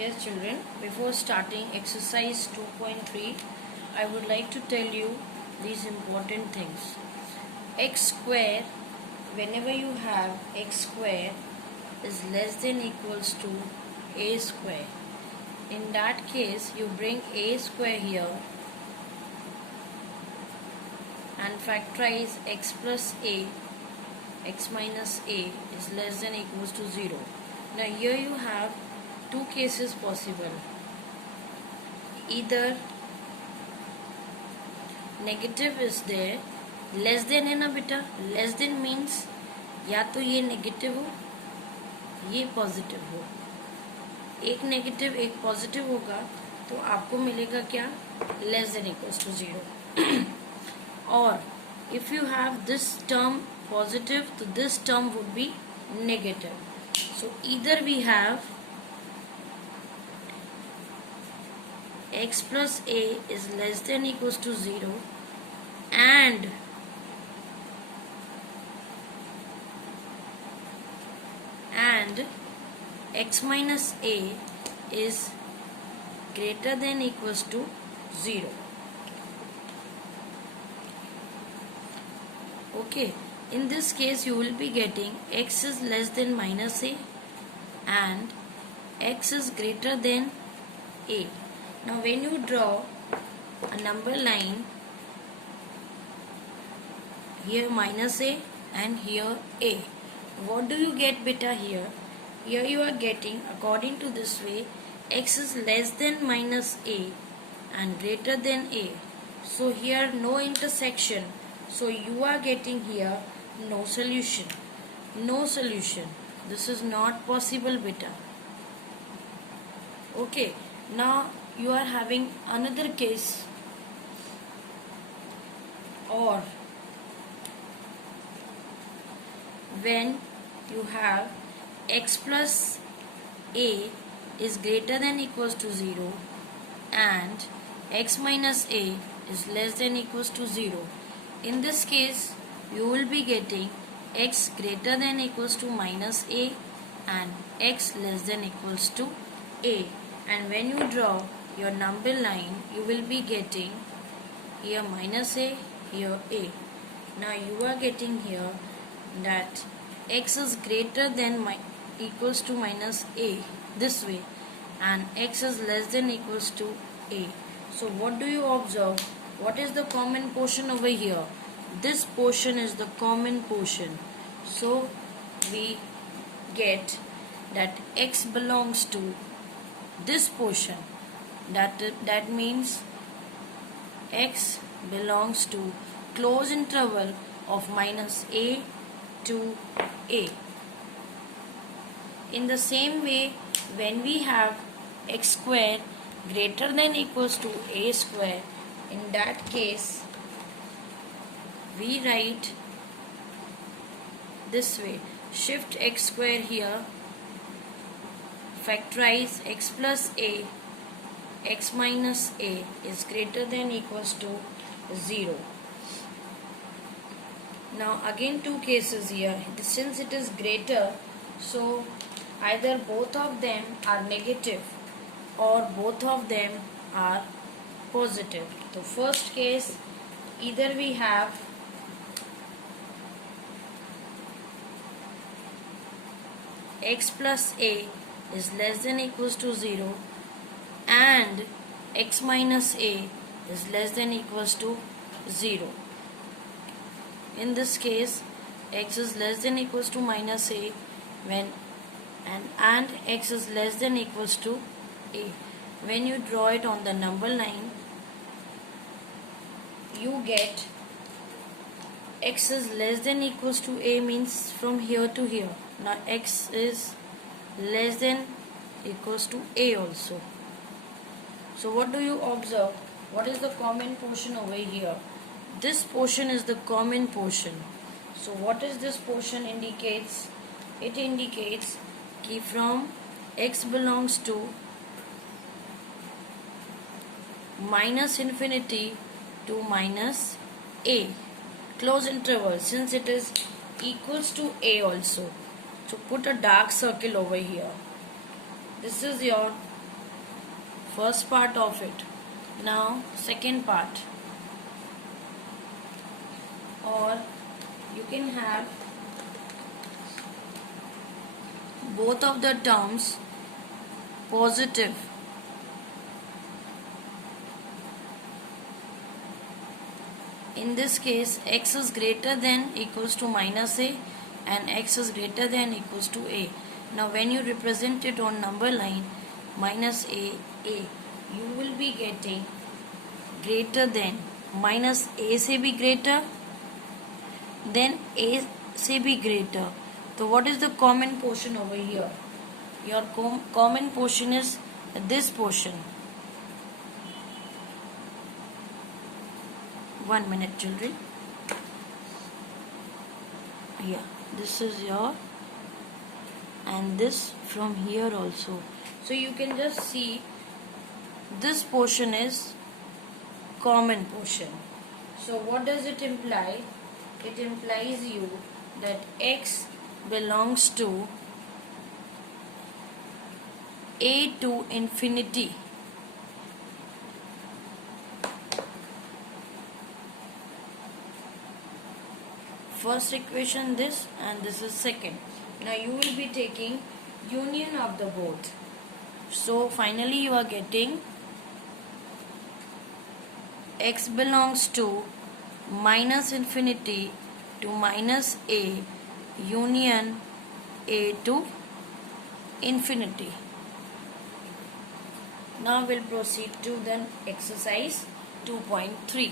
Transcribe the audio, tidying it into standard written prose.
Yes, children, before starting exercise 2.3, I would like to tell you these important things. X square, whenever you have x square is less than equals to a square. In that case, you bring a square here and factorize x plus a, x minus a is less than equals to 0. Now here you have two cases possible. Either negative is there, less than है ना बेटा, less than means या तो ये negative हो ये positive हो, एक नेगेटिव एक पॉजिटिव होगा तो आपको मिलेगा क्या, लेस देन इक्वल्स टू 0. और if you have this term positive तो this term would be negative. So either we have x plus a is less than equals to 0 and x minus a is greater than equals to 0. Okay, in this case you will be getting x is less than minus a and x is greater than a. Now when you draw a number line, here minus a and here a, what do you get beta here? Here you are getting, according to this way, x is less than minus a and greater than a. So here no intersection. So you are getting here no solution. No solution. This is not possible beta. Okay, now you are having another case, or when you have x plus a is greater than equals to 0 and x minus a is less than equals to 0. In this case you will be getting x greater than equals to minus a and x less than equals to a, and when you draw your number line you will be getting here minus a, here a. Now you are getting here that x is greater than equals to minus a this way and x is less than equals to a. So what do you observe? What is the common portion over here? This portion is the common portion. So we get that x belongs to this portion. That means x belongs to closed interval of minus a to a. In the same way, when we have x square greater than equals to a square, in that case we write this way, shift x square here, factorize x plus a, x minus a is greater than equals to 0. Now again two cases here, since it is greater, so either both of them are negative or both of them are positive. So first case, either we have x plus a is less than equals to 0 and x minus a is less than equals to 0. In this case x is less than equals to minus a when and x is less than equals to a. When you draw it on the number line you get x is less than equals to a means from here to here. Now x is less than equals to a also. So what do you observe? What is the common portion over here? This portion is the common portion. So what is this portion indicates? It indicates कि from x belongs to minus infinity to minus a, close interval, since it is equals to a also. So put a dark circle over here. This is your first part of it. Now second part, or you can have both of the terms positive. In this case, x is greater than equals to minus a and x is greater than equals to a. Now when you represent it on number line minus a, you will be getting greater than, minus a से भी greater, then a से भी greater. So what is the common portion over here? Your common portion is this portion. 1 minute, children. Yeah, this is your, and this from here also. So you can just see this portion is common portion. So what does it imply? It implies you that x belongs to a to infinity. First equation this, and this is second. Now you will be taking union of the both. So finally you are getting x belongs to minus infinity to minus a union a to infinity. Now we'll proceed to the exercise 2.3.